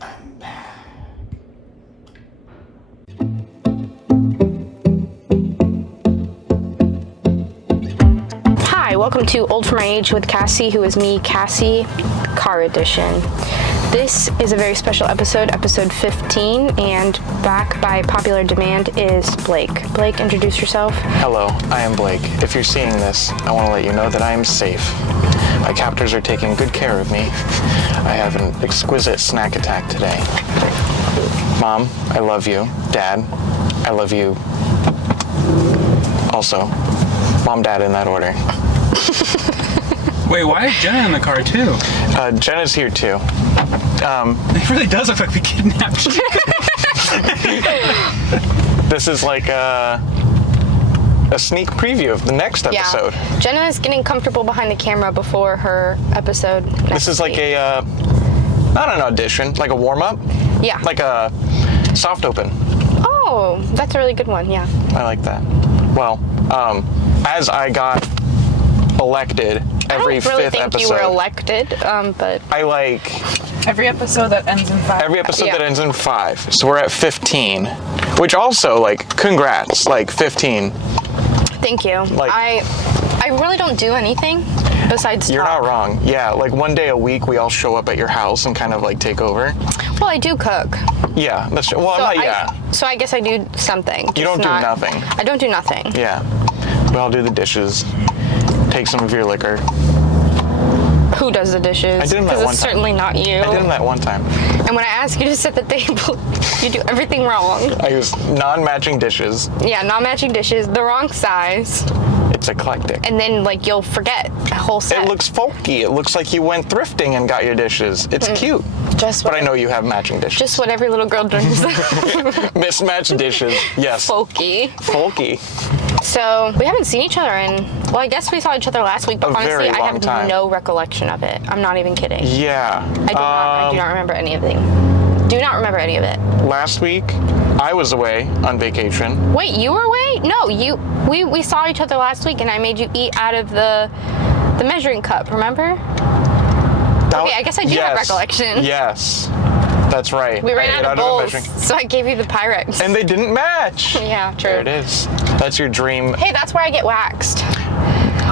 I'm back. Hi, welcome to Old for My Age with Cassie, who is me, Cassie, Car Edition. This is a very special episode, episode 15, and back by popular demand is Blake. Blake, introduce yourself. Hello, I am Blake. If you're seeing this, I want to let you know that I am safe. My captors are taking good care of me. I have an exquisite snack attack today. Mom, I love you. Dad, I love you. Also, Mom, Dad in that order. Wait, why is Jenna in the car too? Jenna's here too. It really does look like we kidnapped you. This is like a sneak preview of the next episode. Yeah. Jenna is getting comfortable behind the camera before her episode. This is like not an audition, like a warm-up. Yeah. Like a soft open. Oh, that's a really good one, yeah. I like that. Well, as I got elected every fifth episode. I don't really think you were elected, but... I like... Every episode that ends in 5. Every episode that ends in 5. So we're at 15. Which also, like, congrats. Like, 15. Thank you. Like, I really don't do anything besides You're talk. not wrong. Yeah, like one day a week we all show up at your house and kind of like take over. Well, I do cook. Yeah, that's true. Well, So I guess I do something. You don't do nothing. I don't do nothing. Yeah. We all do the dishes. Take some of your liquor. Who does the dishes? I did them that one time. Because it's certainly not you. I did them that one time. And when I ask you to set the table, you do everything wrong. I use non-matching dishes. Yeah, non-matching dishes, the wrong size. It's eclectic. And then, like, you'll forget a whole set. It looks folky. It looks like you went thrifting and got your dishes. It's cute. But I know you have matching dishes. Just what every little girl dreams of. Mismatched dishes. Yes. Folky. Folky. So, we haven't seen each other in... Well, I guess we saw each other last week, but honestly, I have no recollection of it. I'm not even kidding. Yeah. I do not remember anything. Do not remember any of it. Last week, I was away on vacation. Wait, you were away? No, we saw each other last week, and I made you eat out of the measuring cup, remember? Okay, I guess I do have recollection. Yes. That's right. We ran out of bowls, so I gave you the Pyrex. And they didn't match. Yeah, true. There it is. That's your dream. Hey, that's where I get waxed.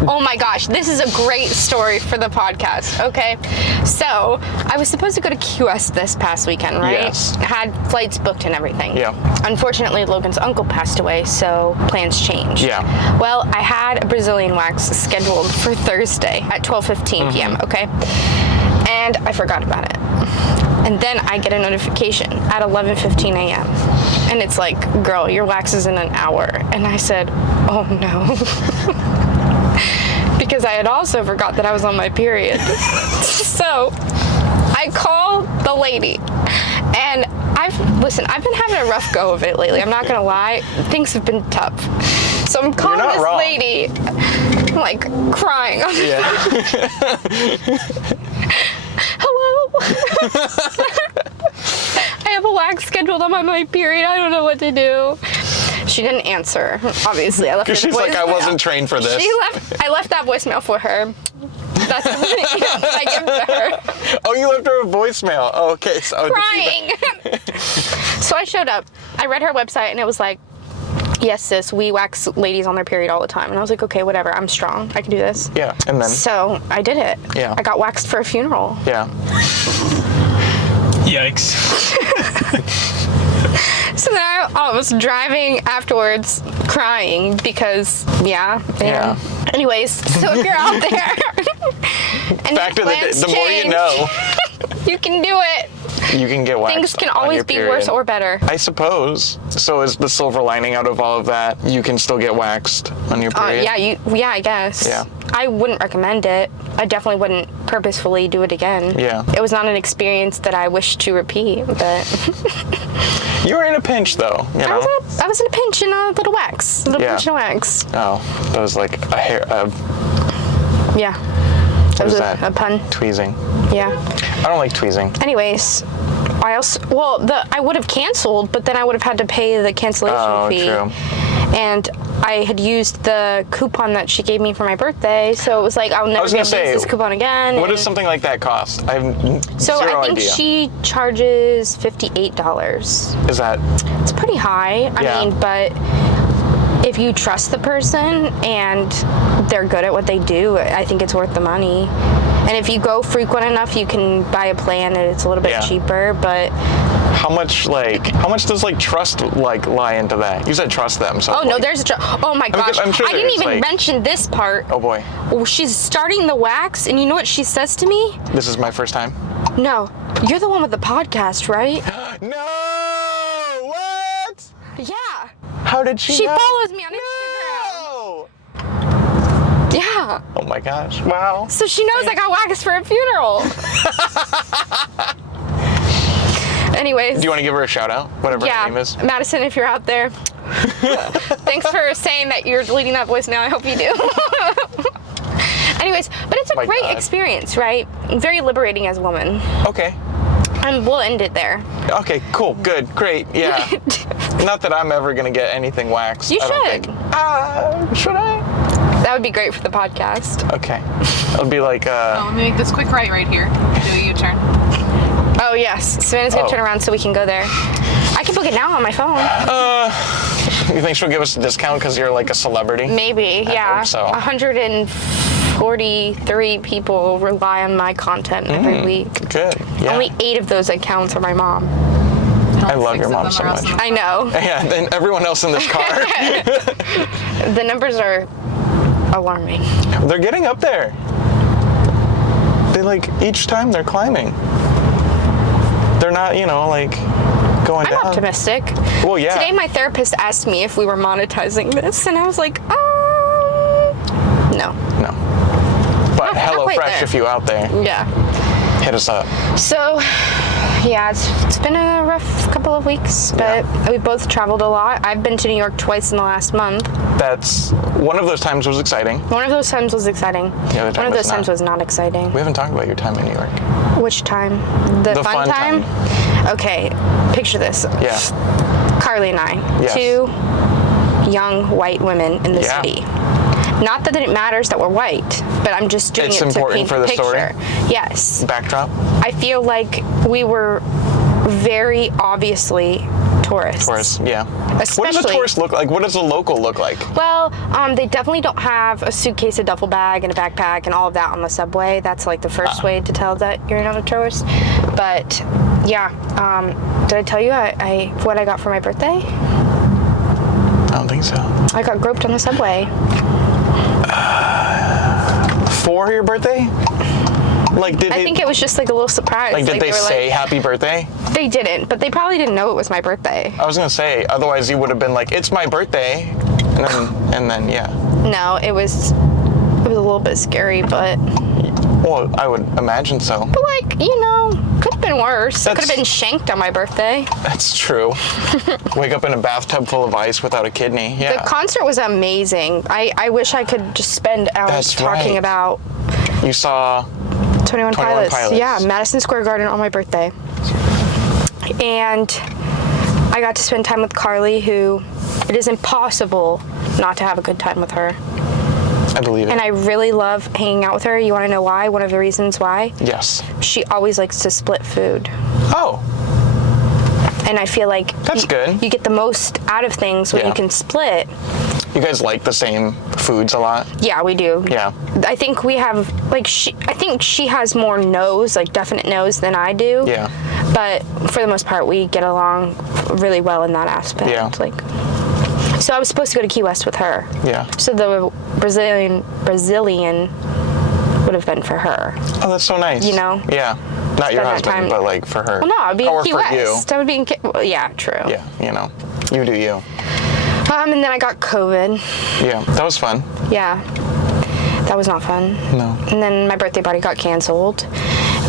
Oh my gosh, this is a great story for the podcast, okay? So, I was supposed to go to QS this past weekend, right? Yes. Had flights booked and everything. Yeah. Unfortunately, Logan's uncle passed away, so plans changed. Yeah. Well, I had a Brazilian wax scheduled for Thursday at 12:15 p.m., okay? And I forgot about it. And then I get a notification at 11:15 a.m. And it's like, girl, your wax is in an hour. And I said, oh no. Because I had also forgot that I was on my period. So I call the lady. And I've been having a rough go of it lately. I'm not gonna lie. Things have been tough. So I'm calling this lady, I'm like crying. Yeah. Hello? I have a wax scheduled on my period. I don't know what to do. She didn't answer. Obviously, I left her Because she's like, I wasn't trained for this. I left that voicemail for her. That's the thing I give to her. Oh, you left her a voicemail. Oh, okay. So Crying. So I showed up. I read her website, and it was like, yes, sis, we wax ladies on their period all the time. And I was like, okay, whatever. I'm strong. I can do this. Yeah, and then? So I did it. Yeah. I got waxed for a funeral. Yeah. Yikes. So then I was driving afterwards crying because, yeah. Anyways, so if you're out there and Back to the more you know. You can do it. You can get waxed. Things can always be worse or better. I suppose. So is the silver lining out of all of that, you can still get waxed on your period? Yeah, I guess. Yeah. I wouldn't recommend it. I definitely wouldn't purposefully do it again. Yeah. It was not an experience that I wish to repeat, but... You were in a pinch, though, you know? I was in a pinch in a little wax. Pinch in a wax. Oh, that was like a hair... Yeah. What is that? A pun. Tweezing. Yeah. I don't like tweezing. Anyways, I would have canceled, but then I would have had to pay the cancellation fee. Oh, true. And I had used the coupon that she gave me for my birthday, so it was like, I'll never be able to use this coupon again. What does something like that cost? I have So zero I think idea. she charges $58. Is that... It's pretty high. I mean, but if you trust the person and they're good at what they do, I think it's worth the money. And if you go frequent enough, you can buy a plan and it's a little bit cheaper, but... How much does like trust like lie into that? You said trust them, so. Oh no, there's a oh my gosh! I'm sure I didn't even like, mention this part. Oh boy. She's starting the wax, and you know what she says to me? This is my first time. No, you're the one with the podcast, right? No! What? Yeah. How did she? She know? follows me on Instagram. No! Yeah. Oh my gosh! Wow. So she knows I got wax for a funeral. Anyways. Do you want to give her a shout out? Whatever her name is. Madison, if you're out there. Thanks for saying that you're deleting that voicemail. I hope you do. Anyways, but it's a great experience, right? Very liberating as a woman. Okay. And we'll end it there. Okay, cool, good, great, yeah. Not that I'm ever gonna get anything waxed. You I don't should. think. Should I? That would be great for the podcast. Okay. It'll be like, let me make this quick right here. Do a U-turn. Oh, yes. Savannah's going to turn around so we can go there. I can book it now on my phone. You think she'll give us a discount because you're like a celebrity? Maybe, yeah. I hope so. 143 people rely on my content every week. Good, yeah. Only 8 of those accounts are my mom. I love your mom so much. I know. Yeah, and everyone else in this car. The numbers are alarming. They're getting up there. They like, each time they're climbing. They're not, like, going down. I'm optimistic. Well, yeah. Today my therapist asked me if we were monetizing this, and I was like, no. No. But HelloFresh, if you out there, Yeah. hit us up. So, yeah, it's been a rough couple of weeks, but we both traveled a lot. I've been to New York twice in the last month. That's, one of those times was exciting. One of those times was exciting. The other time One of those times was not exciting. We haven't talked about your time in New York. Which time? The fun time? Okay, picture this. Yeah. Carly and I, Yes. 2 young white women in the city. Not that it matters that we're white, but I'm just doing It's it to important paint for the the story? picture. Yes. Backdrop? I feel like we were very obviously tourists. Tourists, yeah. Especially, what does a tourist look like? What does a local look like? Well, they definitely don't have a suitcase, a duffel bag, and a backpack, and all of that on the subway. That's like the first way to tell that you're not a tourist. But yeah, did I tell you what I got for my birthday? I don't think so. I got groped on the subway. For your birthday? Like, did I think it was just like a little surprise. Like, did they say happy birthday? They didn't, but they probably didn't know it was my birthday. I was gonna say, otherwise you would have been like, it's my birthday, and then yeah. No, it was a little bit scary, but. Well, I would imagine so. But like, could have been worse. I could have been shanked on my birthday. That's true. Wake up in a bathtub full of ice without a kidney. Yeah. The concert was amazing. I wish I could just spend hours talking about. You saw 21 Pilots. Yeah, Madison Square Garden on my birthday. And I got to spend time with Carly, who it is impossible not to have a good time with her. I believe it. And I really love hanging out with her. You want to know why? One of the reasons why? Yes. She always likes to split food. Oh. And I feel like that's good. You get the most out of things when you can split. You guys like the same foods a lot? Yeah, we do. Yeah. I think we have, I think she has more no's, like definite no's than I do. Yeah. But for the most part, we get along really well in that aspect. Yeah. So I was supposed to go to Key West with her. Yeah. So the Brazilian would have been for her. Oh, that's so nice. Yeah. Not your husband, but like for her. Well, no, I'd be in Key West. You. I would be in yeah, true. Yeah, you do you. And then I got COVID. Yeah, that was fun. Yeah. That was not fun. No. And then my birthday party got canceled.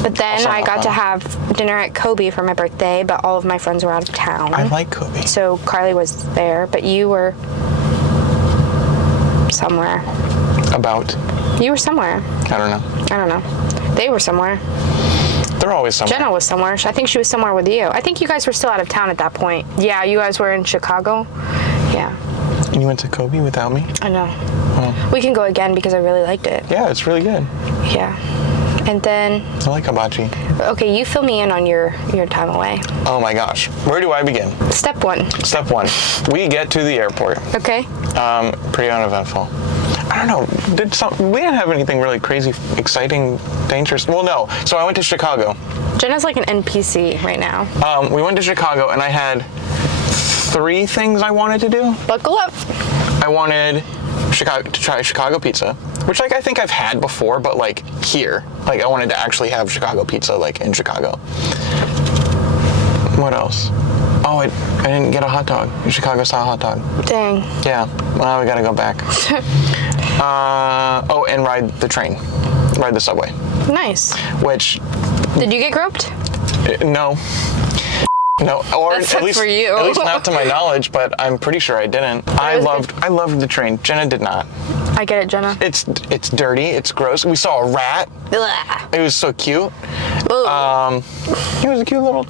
But then I got to have dinner at Kobe for my birthday, but all of my friends were out of town. I like Kobe. So Carly was there, but you were somewhere. About? You were somewhere. I don't know. They were somewhere. They're always somewhere. Jenna was somewhere. I think she was somewhere with you. I think you guys were still out of town at that point. Yeah, you guys were in Chicago. Yeah. And you went to Kobe without me? I know. Oh. We can go again because I really liked it. Yeah, it's really good. Yeah. And then, I like hibachi. okay, you fill me in on your time away. Oh my gosh. Where do I begin? Step 1. Step 1. We get to the airport. Okay. Pretty uneventful. I don't know. We didn't have anything really crazy, exciting, dangerous. Well, no. So I went to Chicago. Jenna's like an NPC right now. We went to Chicago, and I had 3 things I wanted to do. Buckle up. I wanted to try Chicago pizza, which like I think I've had before, but like here. Like I wanted to actually have Chicago pizza like in Chicago. What else? Oh, I didn't get a hot dog. A Chicago style hot dog. Dang. Yeah. Well, we gotta go back. And ride the train. Ride the subway. Nice. Which... Did you get groped? No. No, or That at sucks least for you. at least not to my knowledge, but I'm pretty sure I didn't. I was loved the train. Jenna did not. I get it, Jenna. It's dirty, it's gross. We saw a rat. Ugh. It was so cute. Ugh. He was a cute little...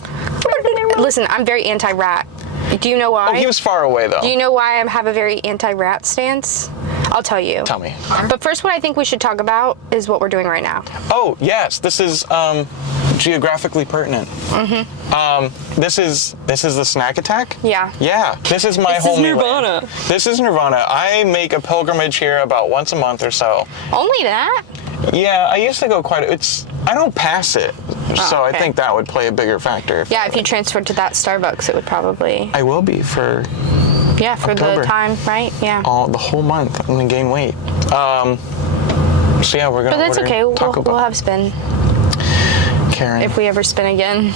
Listen, I'm very anti-rat. Do you know why? Oh, he was far away though. Do you know why I have a very anti-rat stance? I'll tell you. Tell me. But first, what I think we should talk about is what we're doing right now. Oh, yes. This is geographically pertinent. Mm-hmm. This is the snack attack? Yeah. Yeah. This is my home. Nirvana. This is Nirvana. I make a pilgrimage here about once a month or so. Only that? Yeah, I used to go I don't pass it. So okay. I think that would play a bigger factor. Yeah, if you transferred to that Starbucks, it would probably... I will be for October. The time, right? Yeah. the whole month. I'm gonna gain weight. So yeah, we're gonna. But that's order okay. Taco Bell. We'll have spin. Karen. If we ever spin again.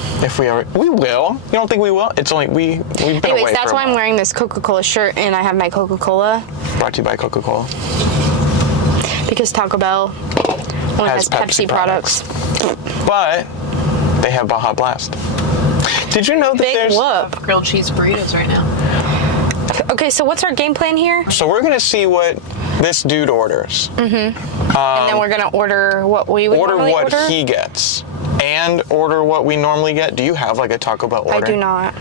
We will. You don't think we will? It's only we've been away Anyways, that's for a why I'm while. wearing this Coca-Cola shirt and I have my Coca-Cola. Brought to you by Coca-Cola. Because Taco Bell only has Pepsi products. But they have Baja Blast. Did you know that Big there's... whoop. Grilled cheese burritos right now. Okay, so what's our game plan here? So we're gonna see what this dude orders. And then we're gonna order what we would normally order? Order what he gets. And order what we normally get. Do you have like a Taco Bell order? I do not.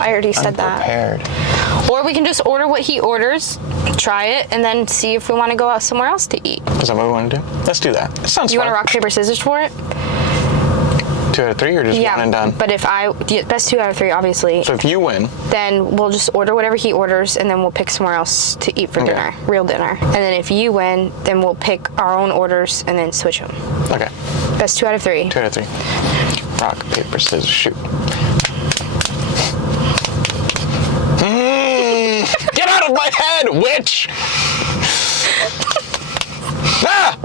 I already said that. Unprepared. Or we can just order what he orders, try it, and then see if we want to go out somewhere else to eat. Is that what we want to do? Let's do that. It sounds You fun. want to rock, paper, scissors for it? 2 out of 3 or just one and done? But if best 2 out of 3, obviously. So if you win, Then we'll just order whatever he orders, and then we'll pick somewhere else to eat for dinner, real dinner. And then if you win, then we'll pick our own orders and then switch them. okay. Best 2 out of 3. 2 out of 3. Rock, paper, scissors, shoot. Get out of my head, witch! Ah!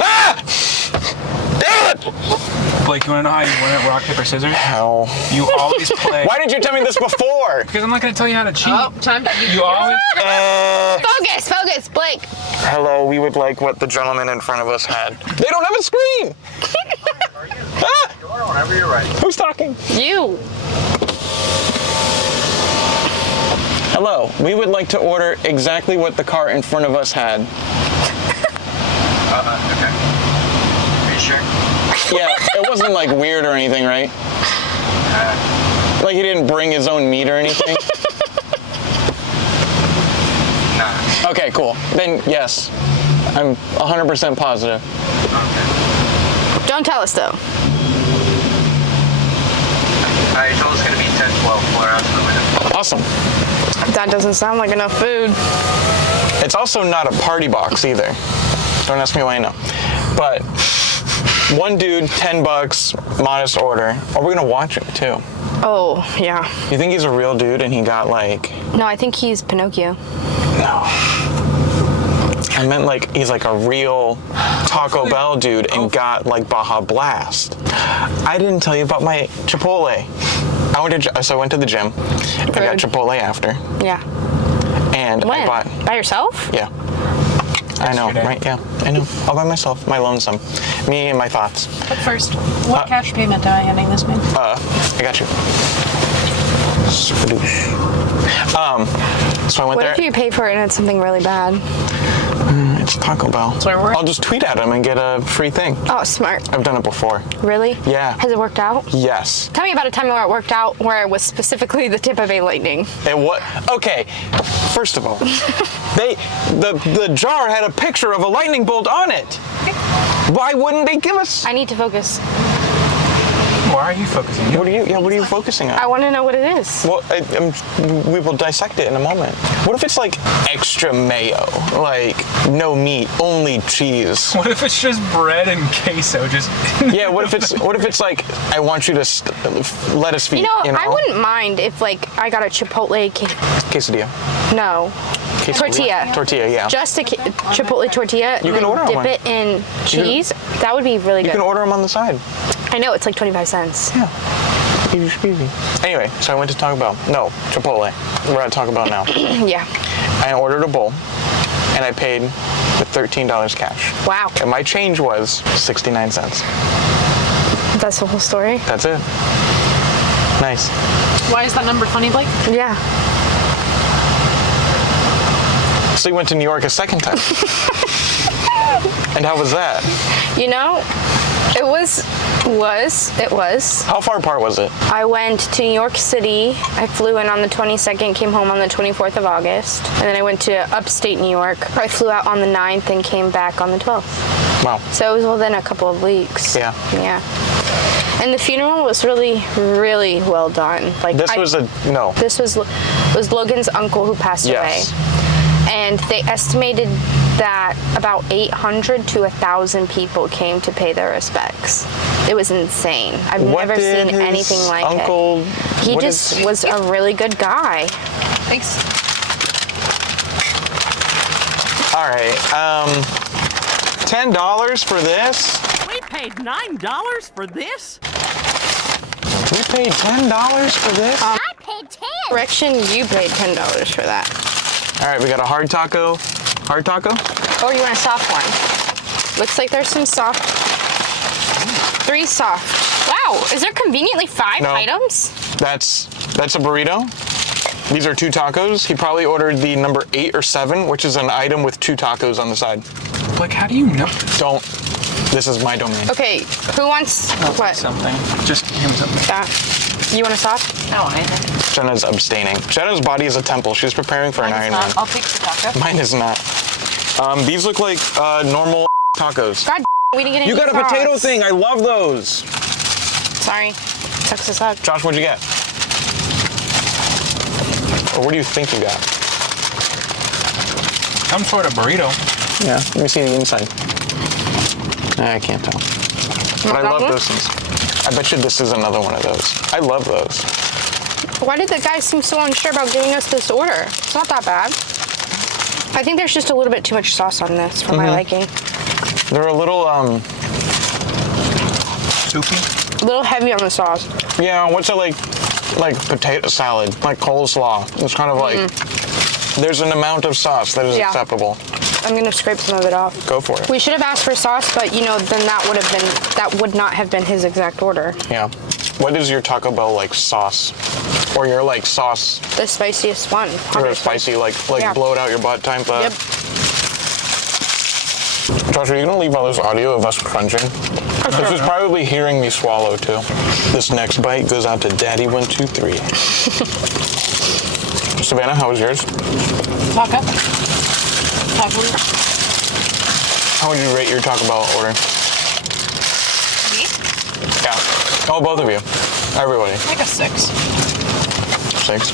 Ah! Damn it! Blake, you want to know how you win at rock, paper, scissors? How? You always play. Why didn't you tell me this before? Because I'm not going to tell you how to cheat. Oh, time to You always... Focus, Blake. Hello, we would like what the gentleman in front of us had. They don't have a screen! Ah! Whenever you're ready. Who's talking? You. Hello, we would like to order exactly what the car in front of us had. Okay. Are you sure? Yeah, it wasn't like weird or anything, right? Like he didn't bring his own meat or anything? Nah. Okay, cool. Then yes, I'm 100% positive. Okay. Don't tell us, though. I told it's gonna be 10-12, 4 ounces per minute. Awesome. That doesn't sound like enough food. It's also not a party box either. Don't ask me why I know. But one dude, $10, modest order. Oh, we're gonna watch it too. Oh, yeah. You think he's a real dude and he got like... No, I think he's Pinocchio. No. I meant like he's like a real Taco Bell dude and got like Baja Blast. I didn't tell you about my Chipotle. I went to the gym. I got Chipotle after. Yeah. And When? I bought... By yourself? Yeah. I know, right? Yeah, I know. All by myself, my lonesome. Me and my thoughts. But first, what cash payment am I handing this man? I got you. So I went What there. if you pay for it and it's something really bad? It's Taco Bell. That's where we're at. I'll just tweet at him and get a free thing. Oh, smart. I've done it before. Really? Yeah. Has it worked out? Yes. Tell me about a time where it worked out where it was specifically the Tampa Bay Lightning. And what? Okay. First of all, the jar had a picture of a lightning bolt on it. Why wouldn't they give us? I need to focus. Why are you focusing? What are you focusing on? I want to know what it is. Well, we will dissect it in a moment. What if it's like extra mayo? Like no meat, only cheese. What if it's just bread and queso? Just Yeah, what if it's like I want you to let us feed, You know, I wouldn't mind if like I got a Chipotle quesadilla. No. Quesadilla. Tortilla, yeah. Just a Chipotle tortilla. You can order dip one. it in cheese. That would be really good. You can order them on the side. I know, it's like 25 cents. Yeah. Easy squeezy. Anyway, so I went to Taco Bell. No, Chipotle. We're at Taco Bell now. Yeah. I ordered a bowl, and I paid with $13 cash. Wow. And my change was 69 cents. That's the whole story? That's it. Nice. Why is that number funny, Blake? Yeah. So you went to New York a second time. And how was that? You know, it was. How far apart was it? I went to New York City. I flew in on the 22nd, came home on the 24th of August. And then I went to upstate New York. I flew out on the 9th and came back on the 12th. Wow. So it was within a couple of weeks. Yeah. Yeah. And the funeral was really, really well done. Like This was Logan's uncle who passed Yes. away. And they estimated that about 800 to 1,000 people came to pay their respects. It was insane. I've What never did seen his anything like uncle, it. He what just is- was a really good guy. Thanks. All right. $10 for this? We paid $9 for this? We paid $10 for this? I paid 10. Correction, you paid $10 for that. All right, we got a hard taco. Hard taco? Or you want a soft one? Looks like there's some soft. 3 soft. Wow, is there conveniently 5 No. items? That's a burrito. These are 2 tacos. He probably ordered the number 8 or 7, which is an item with 2 tacos on the side. like, how do you know? Don't. This is my domain. Okay, who wants what? Something. Just him something. That. You want a soft? No, I didn't. Jenna's abstaining. Jenna's body is a temple. She's preparing for an Mine is Ironman. not. I'll take the taco. Mine is not. These look like normal tacos. God, we didn't get any You got a sauce. potato thing. I love those. Sorry. Sucks us up. Josh, what'd you get? Or what do you think you got? Some sort of burrito. Yeah, let me see the inside. I can't tell. But I love those things. I bet you this is another one of those. I love those. Why did the guy seem so unsure about giving us this order? It's not that bad. I think there's just a little bit too much sauce on this for my liking. They're a little, Soupy. A little heavy on the sauce. yeah, what's it like potato salad, like coleslaw. It's kind of like, there's an amount of sauce that is Yeah. acceptable. I'm gonna scrape some of it off. Go for it. We should have asked for sauce, but you know, then that would not have been his exact order. Yeah. What is your Taco Bell like sauce? Or your like sauce, The spiciest one. or a obviously. spicy like Yeah. blow it out your butt type? Yep. Josh, are you gonna leave all this audio of us crunching? This is probably hearing me swallow too. This next bite goes out to Daddy 123. Savannah, how was yours? Taco. Taco. How would you rate your Taco Bell order? Me? Yeah. Oh, both of you. Everybody. Like a 6. 6.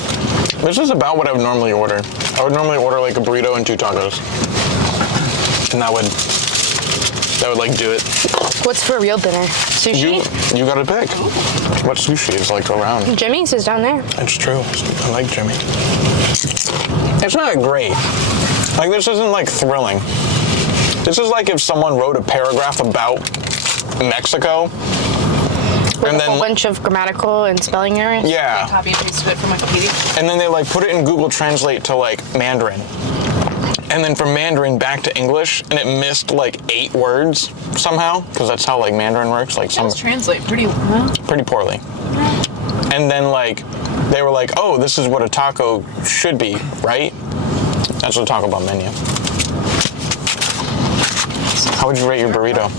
This is about what I would normally order. I would normally order like a burrito and 2 tacos. And that would like do it. What's for real dinner? Sushi? You gotta pick. What sushi is like around? Jimmy's is down there. It's true. I like Jimmy. It's not great. Like, this isn't like thrilling. This is like if someone wrote a paragraph about Mexico With and a whole then bunch of grammatical and spelling errors. yeah, Copy and pasted it from Wikipedia. and then they like put it in Google Translate to like Mandarin. And then from Mandarin back to English, and it missed like 8 words somehow, because that's how like Mandarin works, like some Let's translate pretty well. pretty poorly. And then like they were like, oh, this is what a taco should be, right? That's the Taco Bell menu. How would you rate your burrito?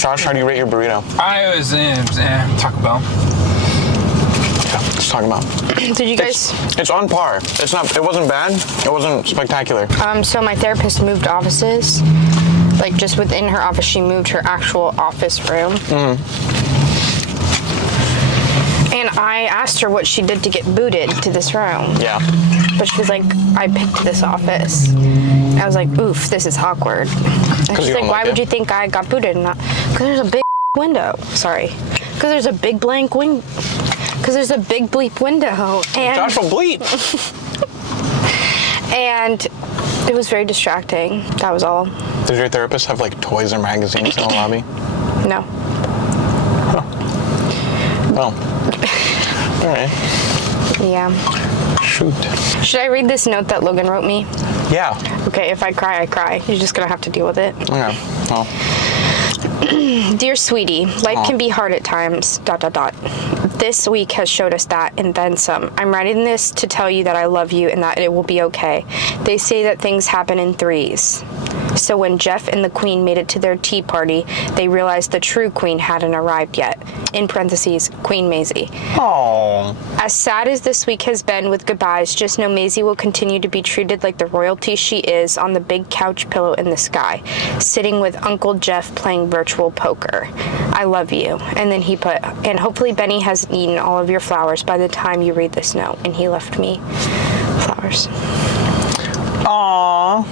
Josh, how do you rate your burrito? I was in Taco Bell. Yeah, let's talk about. Did you guys? It's on par. It's not. It wasn't bad. It wasn't spectacular. So my therapist moved offices. Like just within her office, she moved her actual office room. And I asked her what she did to get booted to this room. Yeah. But she was like, I picked this office. And I was like, oof, this is awkward. And she's like, why would you think I got booted? Because there's a big window. Sorry. Because there's a big blank window. Because there's a big bleep window. And Josh will bleep. And it was very distracting. That was all. Does your therapist have like toys or magazines in the lobby? No. Oh. All right. Yeah. Shoot. Should I read this note that Logan wrote me? Yeah. Okay, if I cry, I cry. You're just gonna have to deal with it. Okay. Well. Dear sweetie, life can be hard at times, ... This week has showed us that, and then some. I'm writing this to tell you that I love you and that it will be okay. They say that things happen in threes. So when Jeff and the Queen made it to their tea party, they realized the true Queen hadn't arrived yet. In parentheses, Queen Maisie. Oh. As sad as this week has been with goodbyes, just know Maisie will continue to be treated like the royalty she is on the big couch pillow in the sky, sitting with Uncle Jeff playing virtual poker. I love you. And then he put, and hopefully Benny hasn't eaten all of your flowers by the time you read this note. And he left me flowers. Aww.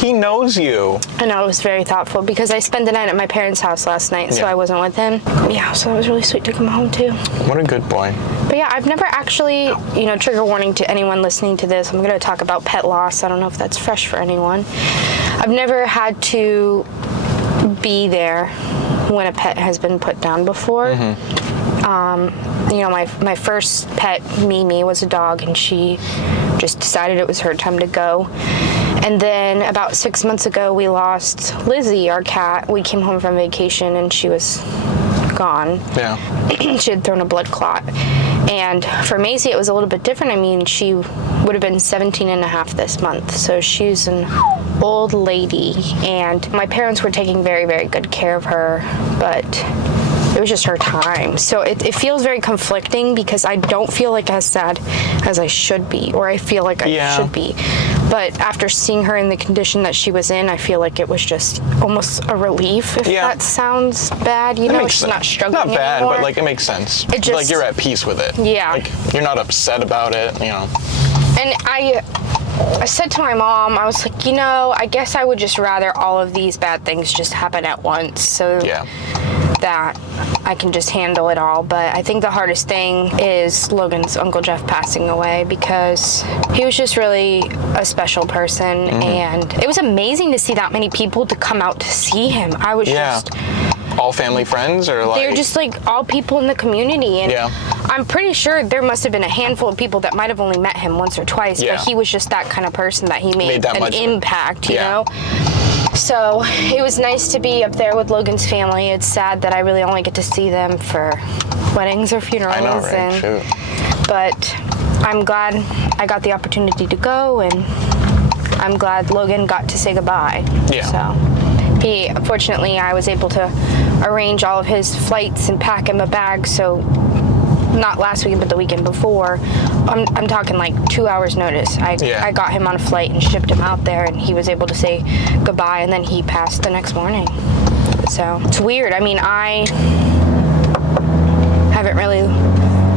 He knows you. I know, it was very thoughtful because I spent the night at my parents' house last night, so I wasn't with him. Yeah, so that was really sweet to come home too. What a good boy. But yeah, I've never actually, trigger warning to anyone listening to this, I'm going to talk about pet loss. I don't know if that's fresh for anyone. I've never had to be there when a pet has been put down before. My first pet, Mimi, was a dog, and she just decided it was her time to go. And then about 6 months ago, we lost Lizzie, our cat. We came home from vacation, and she was gone. Yeah. She had thrown a blood clot. And for Maisie, it was a little bit different. I mean, she would have been 17 and a half this month. So she's an old lady. And my parents were taking very, very good care of her. But it was just her time. So it feels very conflicting because I don't feel like as sad as I should be. Or I feel like I should be. But after seeing her in the condition that she was in, I feel like it was just almost a relief, if that sounds bad. She's not struggling Not bad, anymore. but like it makes sense. It just, like you're at peace with it. Yeah. Like you're not upset about it, And I said to my mom, I was like, I guess I would just rather all of these bad things just happen at once. So that I can just handle it all. But I think the hardest thing is Logan's Uncle Jeff passing away because he was just really a special person. And it was amazing to see that many people to come out to see him. I was just... All family friends or like... They're just like all people in the community. And Yeah. I'm pretty sure there must have been a handful of people that might have only met him once or twice. Yeah. But he was just that kind of person that he made that an much impact, you know? So it was nice to be up there with Logan's family. It's sad that I really only get to see them for weddings or funerals. I know, right? Shoot. But I'm glad I got the opportunity to go, and I'm glad Logan got to say goodbye. Yeah. So fortunately, I was able to arrange all of his flights and pack him a bag. So not last weekend, but the weekend before. I'm talking like 2 hours notice. I got him on a flight and shipped him out there, and he was able to say goodbye, and then he passed the next morning. So it's weird. I mean, I haven't really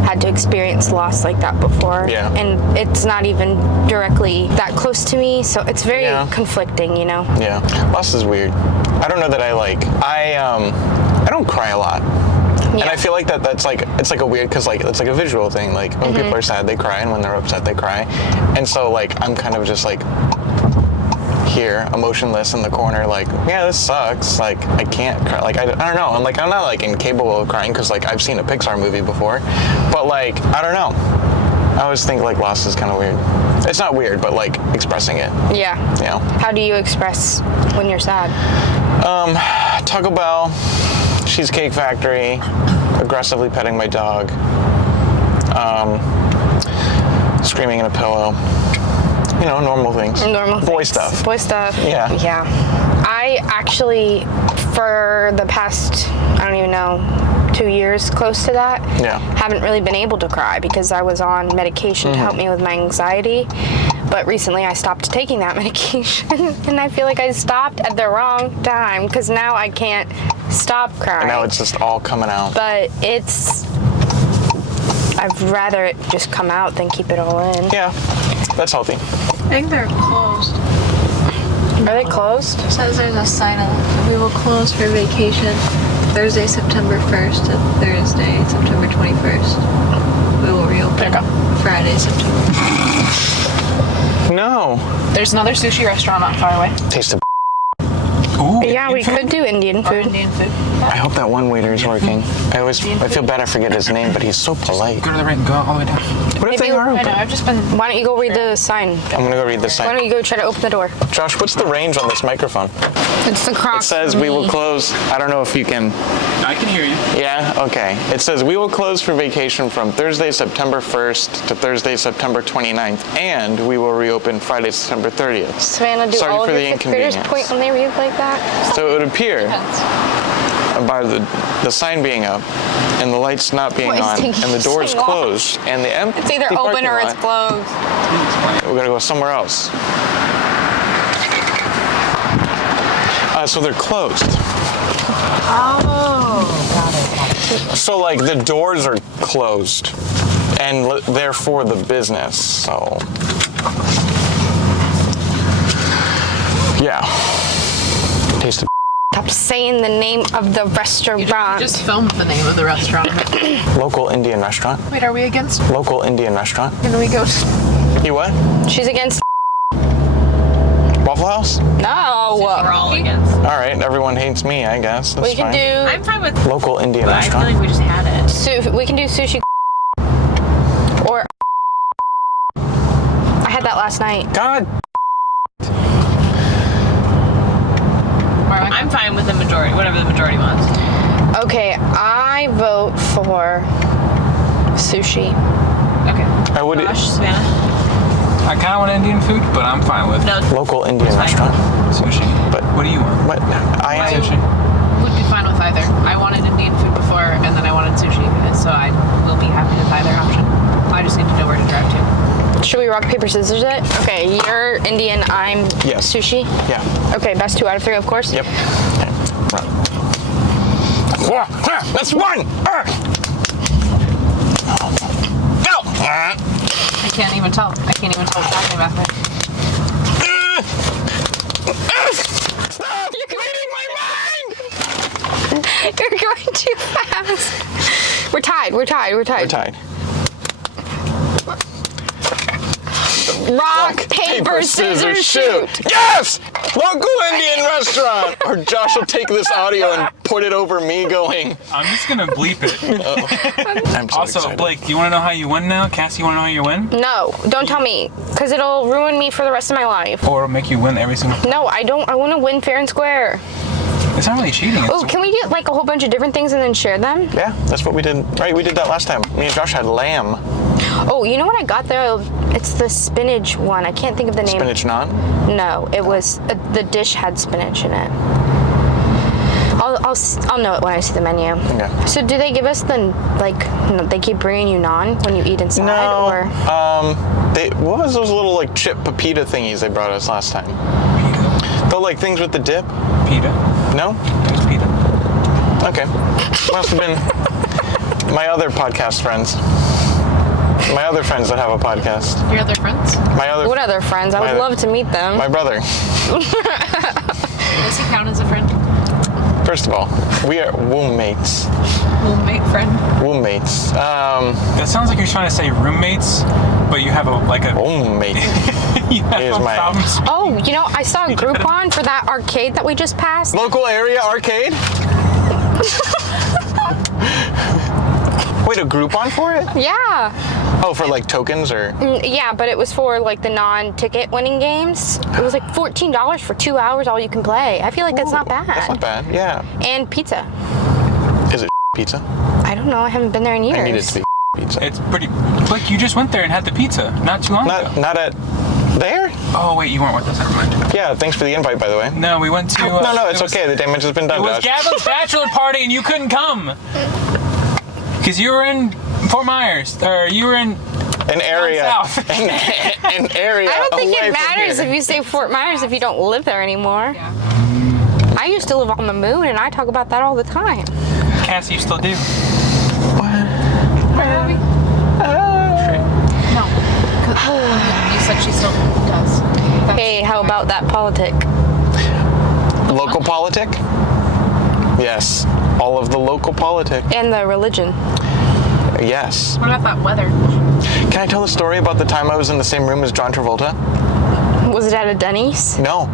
had to experience loss like that before. Yeah. And it's not even directly that close to me, so it's very conflicting, Yeah. Loss is weird. I don't know that I don't cry a lot. Yeah. And I feel like that's like, it's like a weird, because like, it's like a visual thing. Like when people are sad, they cry, and when they're upset, they cry. And so like, I'm kind of just like here, emotionless in the corner, like, yeah, this sucks. Like, I can't cry. Like, I don't know. I'm not like incapable of crying because like I've seen a Pixar movie before. But like, I don't know. I always think like loss is kind of weird. It's not weird, but like expressing it. Yeah. How do you express when you're sad? Taco Bell, Cheesecake Factory, aggressively petting my dog, screaming in a pillow. You know, normal things. Normal Boy things. stuff. Boy stuff. Yeah. Yeah. I actually, for the past, I don't even know, 2 years close to that, haven't really been able to cry because I was on medication to help me with my anxiety. But recently I stopped taking that medication and I feel like I stopped at the wrong time because now I can't stop crying. And now it's just all coming out. But I'd rather it just come out than keep it all in. Yeah, that's healthy. I think they're closed. Are they closed? It says there's a sign up. We will close for vacation Thursday, September 1st to Thursday, September 21st. We will reopen Friday, September. No. There's another sushi restaurant not far away. Taste of. Ooh, Yeah, we could do Indian Or food. Indian food. I hope that one waiter is working. I feel bad I forget his name, but he's so polite. Go to the right and go all the way down. What if they are I know, open? I've just been... Why don't you go read the sign? I'm gonna go read the Why sign. don't you go try to open the door? Josh, what's the range on this microphone? It's the cross. It says we will close. I don't know if you can. I can hear you. Yeah? Okay. It says we will close for vacation from Thursday, September 1st to Thursday, September 29th, and we will reopen Friday, September 30th. Savannah, do Sorry all for of the your fifth graders inconvenience. point when they read like that? So it would appear by the sign being up and the lights not being What is on taking and the doors so long? closed and the empty It's either open parking or it's lot, closed. we're gonna go somewhere else. So they're closed. Oh, got it. So like the doors are closed and therefore the business, so. Yeah. Taste of. Stop saying the name of the restaurant. You just filmed the name of the restaurant. Local Indian restaurant. Wait, are we against? Local Indian restaurant. Can we go? You what? She's against. Waffle House? No. We're all against. All right, everyone hates me, I guess. That's We can fine. do. I'm fine with. Local Indian But I feel restaurant. like we just had it. We can do sushi. Or. I had that last night. God. I'm fine with the majority, whatever the majority wants. Okay, I vote for sushi. Okay. I would. Josh, Savannah. I kind of want Indian food, but I'm fine with No, Local Indian Fine. restaurant. sushi. But What do you want? what? I am. Sushi. would be fine with either. I wanted Indian food before, and then I wanted sushi, so I will be happy with either option. I just need to know where to drive to. Should we rock, paper, scissors it? Okay, you're Indian, I'm Yes. sushi. Yeah. Okay, best 2 out of 3, of course. Yep. Okay. Right. That's one. No. I can't even tell. I can't even tell what's happening back there. Stop! You're reading my mind. You're going too fast. We're tied. We're tied. Rock, paper, scissors, shoot. Yes! Local Indian restaurant. Or Josh will take this audio and put it over me going. I'm just gonna bleep it. I'm so Also, excited. Blake, do you want to know how you win now? Cassie, you want to know how you win? No, don't tell me, because it'll ruin me for the rest of my life. Or make you win every single? No, I don't. I want to win fair and square. It's not really cheating. Oh, can we get like a whole bunch of different things and then share them? Yeah, that's what we did. Right, we did that last time. Me and Josh had lamb. Oh, you know what I got there? It's the spinach one. I can't think of the name. Spinach naan. No, it was the dish had spinach in it. I'll know it when I see the menu. Okay. So do they give us the they keep bringing you naan when you eat inside, No. or What was those little like chip pepita thingies they brought us last time? Pita. The like things with the dip? Pita. No? There's pita. Okay. Must have been my other podcast friends. My other friends that have a podcast. Your other friends? My other. what other friends? I would love to meet them. My brother. Does he count as a friend? First of all, we are womb mates. Roommate friend? Womb mates. That sounds like you're trying to say roommates, but you have a Womb mate. you have Here's a my- problem speaking. Oh, you know, I saw a Groupon for that arcade that we just passed. Local area arcade? Wait, a Groupon for it? Yeah. Oh, for like tokens or? Yeah, but it was for like the non-ticket winning games. It was like $14 for 2 hours, all you can play. I feel like that's not bad. That's not bad, yeah. And pizza. Is it pizza? I don't know. I haven't been there in years. I need it to be pizza. It's pretty. Blake, you just went there and had the pizza not too long ago. Not at There? Oh, wait, you weren't with us. Never mind. Yeah, thanks for the invite, by the way. No, we went to... No, it's okay. The damage has been done, It was Josh. Gavin's bachelor party and you couldn't come. Because you were in Fort Myers. Or you were in... An area. South. An area. I don't think away it from matters here. if you say Fort Myers if you don't live there anymore. Yeah. I used to live on the moon, and I talk about that all the time. Cassie, you still do. Where are we? No. You said she still does. Hey, how about that politic? Local politic? Yes. All of the local politic. And the religion. Yes. What about that weather? Can I tell a story about the time I was in the same room as John Travolta? Was it at a Denny's? No.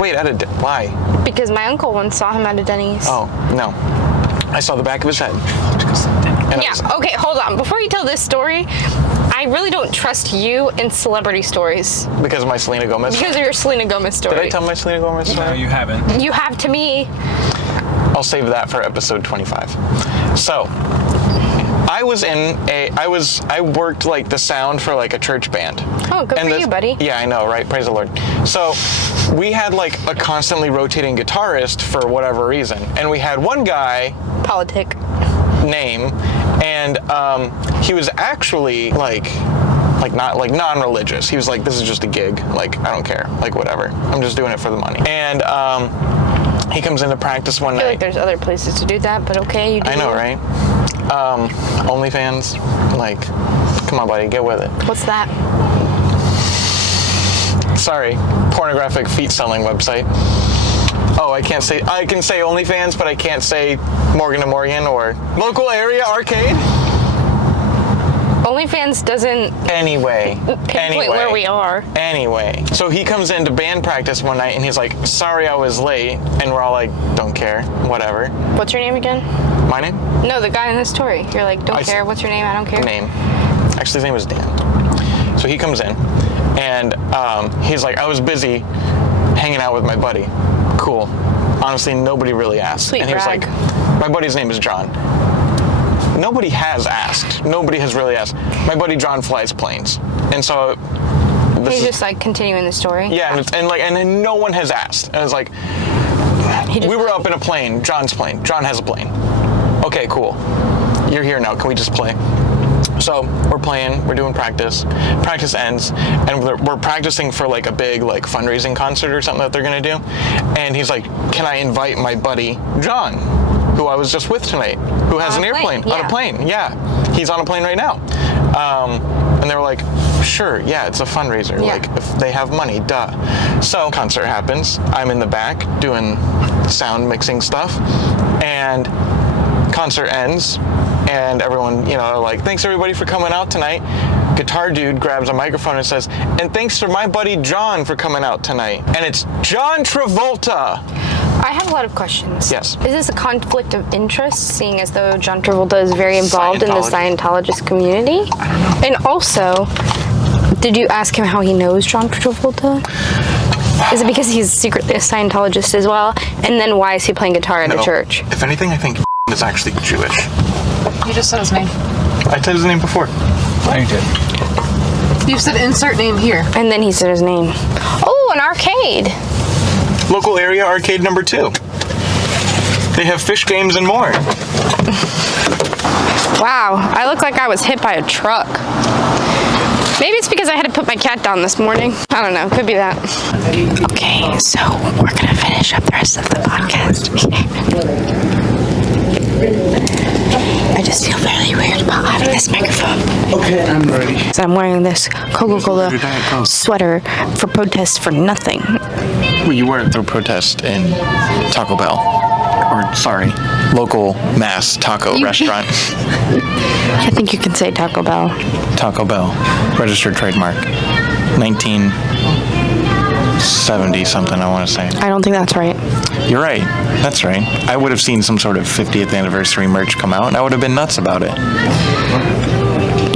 Wait, why? Because my uncle once saw him at a Denny's. Oh, no. I saw the back of his head. And Yeah, okay, hold on. Before you tell this story, I really don't trust you in celebrity stories. Because of my Selena Gomez. Because of your Selena Gomez story. Did I tell my Selena Gomez story? No, you haven't. You have to me. I'll save that for episode 25. So, I worked like the sound for like a church band. Oh, good for you, buddy. Yeah, I know, right? Praise the Lord. So, we had like a constantly rotating guitarist for whatever reason. And we had one guy Politic. name, and he was actually like non-religious. He was like, this is just a gig. Like, I don't care. Like, whatever. I'm just doing it for the money. And he comes into practice one I feel night. like there's other places to do that, but okay, you do. I know, you. right? OnlyFans, like, come on, buddy, get with it. What's that? Sorry, pornographic feet selling website. Oh, I can say OnlyFans, but I can't say Morgan & Morgan or local area arcade. OnlyFans doesn't Anyway, pinpoint where we are. Anyway, so he comes into band practice one night and he's like, sorry I was late. And we're all like, don't care, whatever. What's your name again? My name? No, the guy in this story. You're like, don't care. What's your name? I don't care. Name. Actually, his name was Dan. So he comes in and he's like, I was busy hanging out with my buddy. Cool. Honestly, nobody really asked. Sweet and he was brag. like, my buddy's name is John. Nobody has asked. Nobody has really asked. My buddy John flies planes. And so He's just like continuing the story. yeah, and then no one has asked. And it's like, we were up in a plane, John's plane. John has a plane. Okay, cool. You're here now. Can we just play? So we're playing, we're doing practice. Practice ends, and we're practicing for like a big like fundraising concert or something that they're gonna do. And he's like, can I invite my buddy John, who I was just with tonight, who has On an a airplane, plane, on yeah. a plane? Yeah, he's on a plane right now. And they were like, sure, yeah, it's a fundraiser. Yeah. Like, if they have money, duh. So concert happens. I'm in the back doing sound mixing stuff, and concert ends, and everyone, are like, thanks everybody for coming out tonight. Guitar dude grabs a microphone and says, and thanks for my buddy John for coming out tonight. And it's John Travolta. I have a lot of questions. Yes. Is this a conflict of interest, seeing as though John Travolta is very involved in the Scientologist community? I don't know. And also, did you ask him how he knows John Travolta? Is it because he's secretly a Scientologist as well? And then why is he playing guitar at a church? If anything, I think is actually Jewish. You just said his name. I said his name before. I did. You said insert name here. And then he said his name. Oh, an arcade. Local area arcade number 2. They have fish games and more. Wow, I look like I was hit by a truck. Maybe it's because I had to put my cat down this morning. I don't know, could be that. Okay, so we're gonna finish up the rest of the podcast. I just feel very weird about having this microphone. Okay, I'm ready. So I'm wearing this Coca-Cola sweater for protest for nothing. Well, you were at the protest in Taco Bell. Or, sorry, local mass taco restaurant. I think you can say Taco Bell. Taco Bell, registered trademark. 1970 something, I want to say. I don't think that's right. You're right. That's right. I would have seen some sort of 50th anniversary merch come out, and I would have been nuts about it.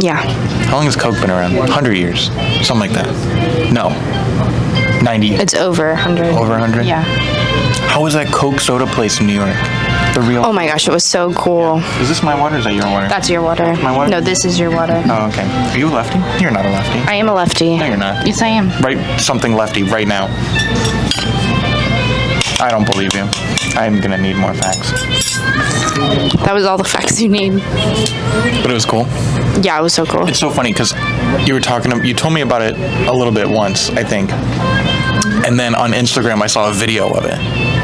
Yeah. How long has Coke been around? 100 years. Something like that. No. 90. It's over 100. Over 100? Yeah. How was that Coke soda place in New York? The real. Oh my gosh, it was so cool. Is this my water or is that your water? That's your water. My water? No, this is your water. Oh, okay. Are you a lefty? You're not a lefty. I am a lefty. No, you're not. Yes, I am. Write something lefty right now. I don't believe you. I'm gonna need more facts. That was all the facts you need. But it was cool. Yeah, it was so cool. It's so funny because you told me about it a little bit once, I think. And then on Instagram, I saw a video of it.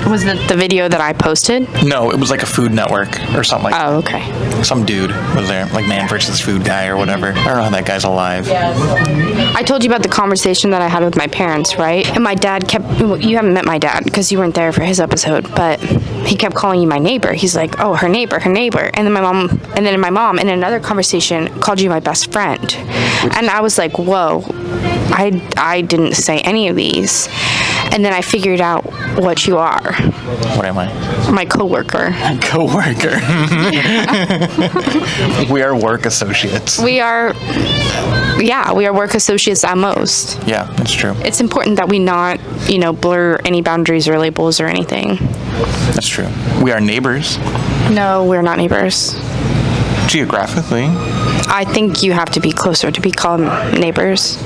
Was it the video that I posted? No, it was like a Food Network or something like that. Oh, okay. Some dude was there, like Man versus Food guy or whatever. I don't know how that guy's alive. I told you about the conversation that I had with my parents, right? And my dad you haven't met my dad because you weren't there for his episode, but he kept calling you my neighbor. He's like, oh, her neighbor. And then my mom in another conversation called you my best friend. And I was like, whoa, I didn't say any of these. And then I figured out what you are. What am I? My coworker. Coworker. We are work associates. We are work associates at most. Yeah, that's true. It's important that we not, blur any boundaries or labels or anything. That's true. We are neighbors. No, we're not neighbors. Geographically. I think you have to be closer to be called neighbors.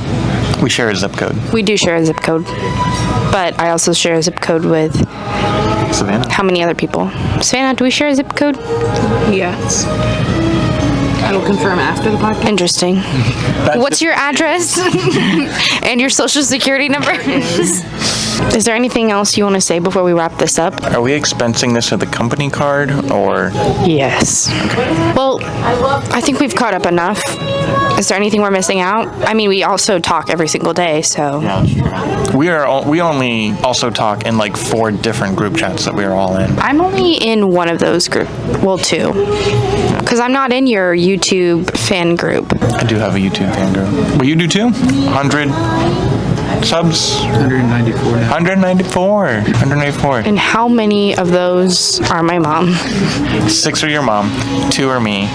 We share a zip code. We do share a zip code, but I also share a zip code with Savannah. how many other people? Savannah, do we share a zip code? Yes. I will confirm after the podcast. Interesting. What's your address and your social security number? Is there anything else you want to say before we wrap this up? Are we expensing this with a company card or? Yes. Well, I think we've caught up enough. Is there anything we're missing out? I mean, we also talk every single day, so. Yeah, that's true. We only also talk in like 4 different group chats that we are all in. I'm only in one of those groups. Well, 2. Because I'm not in your YouTube fan group. I do have a YouTube fan group. Well, you do too? 100 subs? 194 now. 194. And how many of those are my mom? 6 are your mom, 2 are me,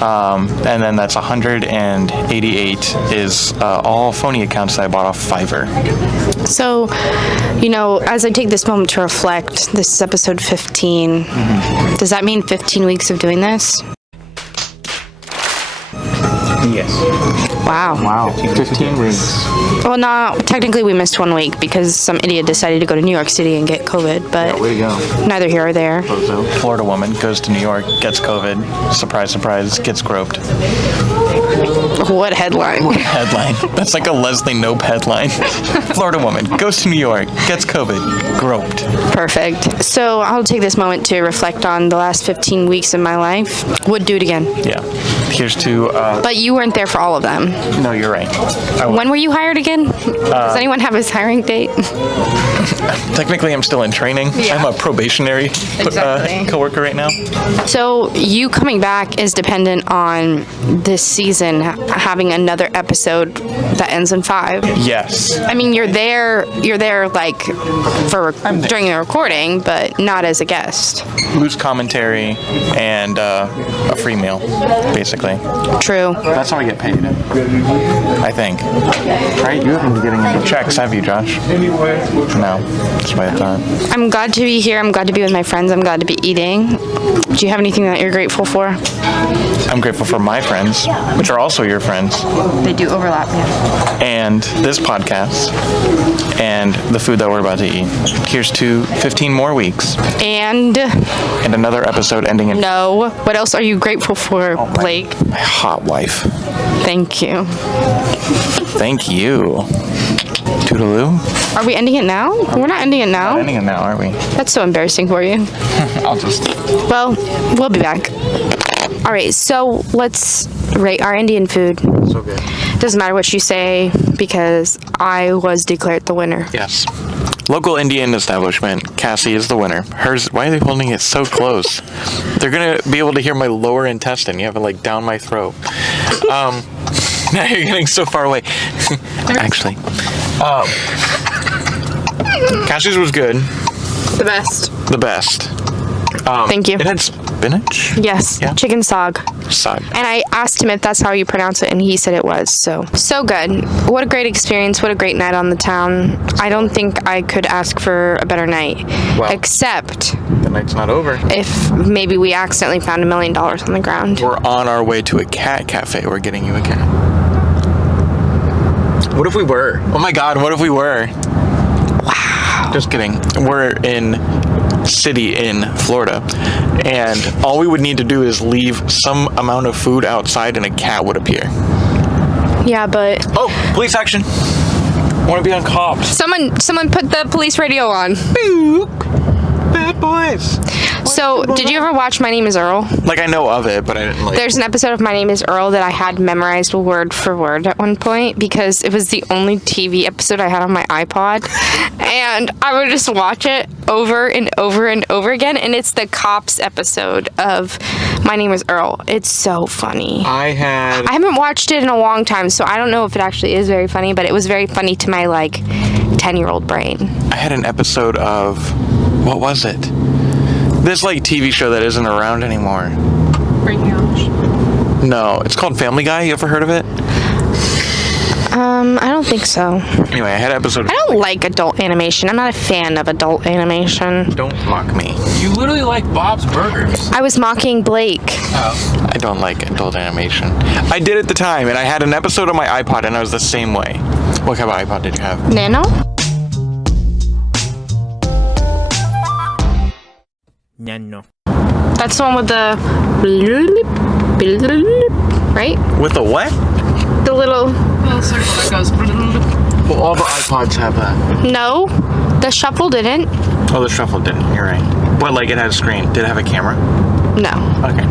and then that's 188 is all phony accounts that I bought off Fiverr. So, as I take this moment to reflect, this is episode 15. Mm-hmm. Does that mean 15 weeks of doing this? Yes. Wow. 15 weeks. Well, no, technically we missed 1 week because some idiot decided to go to New York City and get COVID, but Way to go. neither here or there. Florida woman goes to New York, gets COVID, surprise, surprise, gets groped. What headline? Headline. That's like a Leslie Knope headline. Florida woman goes to New York, gets COVID, groped. Perfect. So I'll take this moment to reflect on the last 15 weeks of my life. Would do it again. Yeah. Here's to, But you weren't there for all of them. no, you're right. When were you hired again? Does anyone have his hiring date? Technically, I'm still in training. Yeah. I'm a probationary Exactly. coworker right now. So you coming back is dependent on this season having another episode that ends in 5. Yes. I mean, you're there like during the recording, but not as a guest. Loose commentary and a free meal, basically. True. That's how I get paid. I think. Right? You haven't been getting any checks, have you, Josh? No. That's what I thought. I'm glad to be here. I'm glad to be with my friends. I'm glad to be eating. Do you have anything that you're grateful for? I'm grateful for my friends, which are also your friends, They do overlap, yeah. and this podcast, and the food that we're about to eat. Here's to 15 more weeks, And and another episode ending in no, what else are you grateful for, Blake? my hot wife. Thank you. Thank you. Toodaloo? Are we ending it now? We're not ending it now. Ending it now, aren't we? That's so embarrassing for you. I'll just... Well, we'll be back. All right, so let's rate our Indian food. So good. Doesn't matter what you say because I was declared the winner. Yes. Local Indian establishment. Cassie is the winner. Hers. Why are they holding it so close? They're gonna be able to hear my lower intestine. You have it like down my throat. Now you're getting so far away. Actually, Cassie's was good. The best. The best. Thank you. It had spinach? Yes, Yeah. chicken sog. Sog. And I asked him if that's how you pronounce it, and he said it was. So good. What a great experience. What a great night on the town. I don't think I could ask for a better night. Well. Except The night's not over. if maybe we accidentally found $1 million on the ground. We're on our way to a cat cafe. We're getting you a cat. What if we were? Oh my God, what if we were? Wow. Just kidding. We're in city in Florida, and all we would need to do is leave some amount of food outside and a cat would appear. Yeah, but Oh, police action. I want to be on cops. someone put the police radio on. Bad boys. So, did you ever watch My Name is Earl? Like, I know of it, but I didn't like There's an episode of My Name is Earl that I had memorized word for word at one point because it was the only TV episode I had on my iPod. And I would just watch it over and over and over again. And it's the cops episode of My Name is Earl. It's so funny. I I haven't watched it in a long time, so I don't know if it actually is very funny, but it was very funny to my, 10-year-old brain. I had an episode of, what was it? This TV show that isn't around anymore. Breaking Ouch. No, it's called Family Guy. You ever heard of it? I don't think so. Anyway, I had an episode. I don't like adult animation. I'm not a fan of adult animation. Don't mock me. You literally like Bob's Burgers. I was mocking Blake. Oh. I don't like adult animation. I did at the time, and I had an episode on my iPod, and I was the same way. What kind of iPod did you have? Nano? No. That's the one with the... Right? With the what? The little... That goes. Well, all the iPods have that. No. The shuffle didn't. Oh, the shuffle didn't. You're right. But it had a screen. Did it have a camera? No. Okay.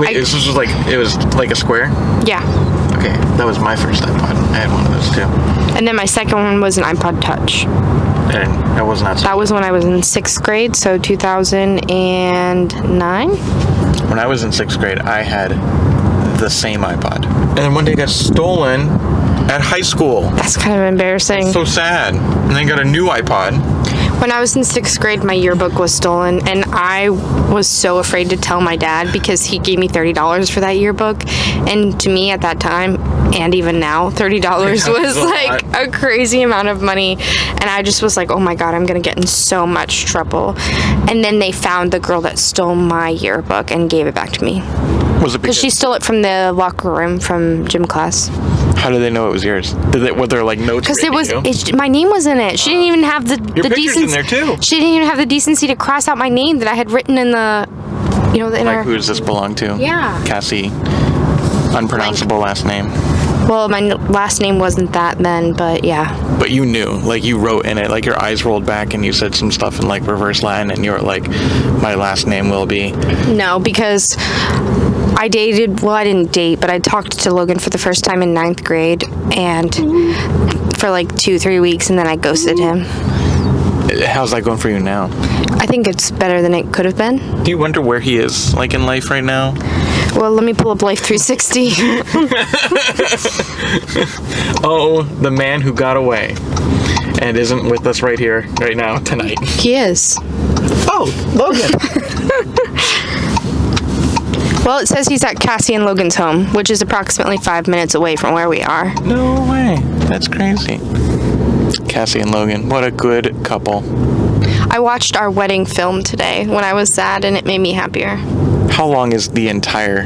Wait, this was it was like a square? Yeah. Okay, that was my first iPod. I had one of those too. And then my second one was an iPod Touch. And that was not. That was when I was in 6th grade, so 2009. When I was in 6th grade, I had the same iPod. And then one day it got stolen at high school. That's kind of embarrassing. So sad. And then got a new iPod. When I was in 6th grade, my yearbook was stolen, and I was so afraid to tell my dad because he gave me $30 for that yearbook. And to me at that time, and even now, $30 was a crazy amount of money. And I just was like, oh my God, I'm going to get in so much trouble. And then they found the girl that stole my yearbook and gave it back to me. Was it Because she stole it from the locker room from gym class. How did they know it was yours? Were there notes? Because my name was in it. She didn't even have the picture's in there too. She didn't even have the decency to cross out my name that I had written in the, the inner. Who does this belong to? Yeah. Cassie. Unpronounceable last name. Well, my last name wasn't that then, but yeah. But you knew, you wrote in it, your eyes rolled back and you said some stuff in reverse Latin and you were like, my last name will be. No, because I didn't date, but I talked to Logan for the first time in 9th grade and for 2-3 weeks, and then I ghosted him. How's that going for you now? I think it's better than it could have been. Do you wonder where he is, in life right now? Well, let me pull up Life 360. Oh, the man who got away and isn't with us right here, right now, tonight. He is. Oh, Logan. Well, it says he's at Cassie and Logan's home, which is approximately 5 minutes away from where we are. No way. That's crazy. Cassie and Logan, what a good couple. I watched our wedding film today when I was sad, and it made me happier. How long is the entire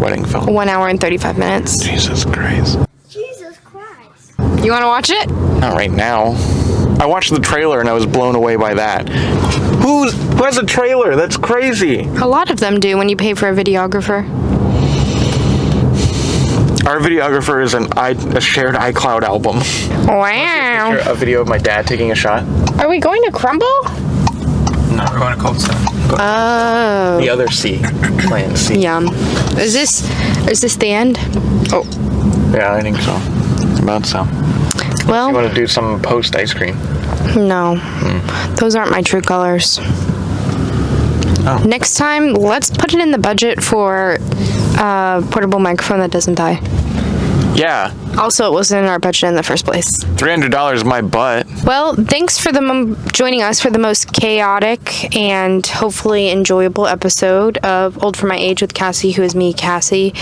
wedding film? 1 hour and 35 minutes. Jesus Christ. Jesus Christ. You want to watch it? Not right now. I watched the trailer and I was blown away by that. Who has a trailer? That's crazy. A lot of them do when you pay for a videographer. Our videographer is a shared iCloud album. Wow. A video of my dad taking a shot. Are we going to Crumble? No, We're going to Cold Stone. Oh. The other C. Plan C. Yum. Is this the end? Oh. Yeah, I think so. About so. You Well, want to do some post ice cream? no. Those aren't my true colors. Oh. Next time, let's put it in the budget for a portable microphone that doesn't die. Yeah, Also, it wasn't in our budget in the first place. $300 my butt. Well, thanks for joining us for the most chaotic and hopefully enjoyable episode of Old for My Age with Cassie, who is me, Cassie.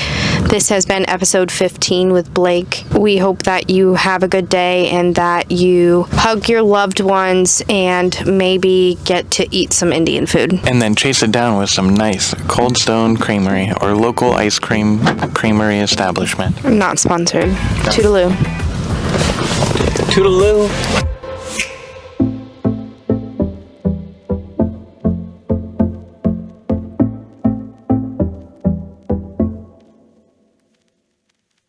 This has been episode 15 with Blake. We hope that you have a good day and that you hug your loved ones and maybe get to eat some Indian food. And then chase it down with some nice Cold Stone Creamery or local ice cream creamery establishment. Not sponsored. Toot-a-loo. Toodaloo.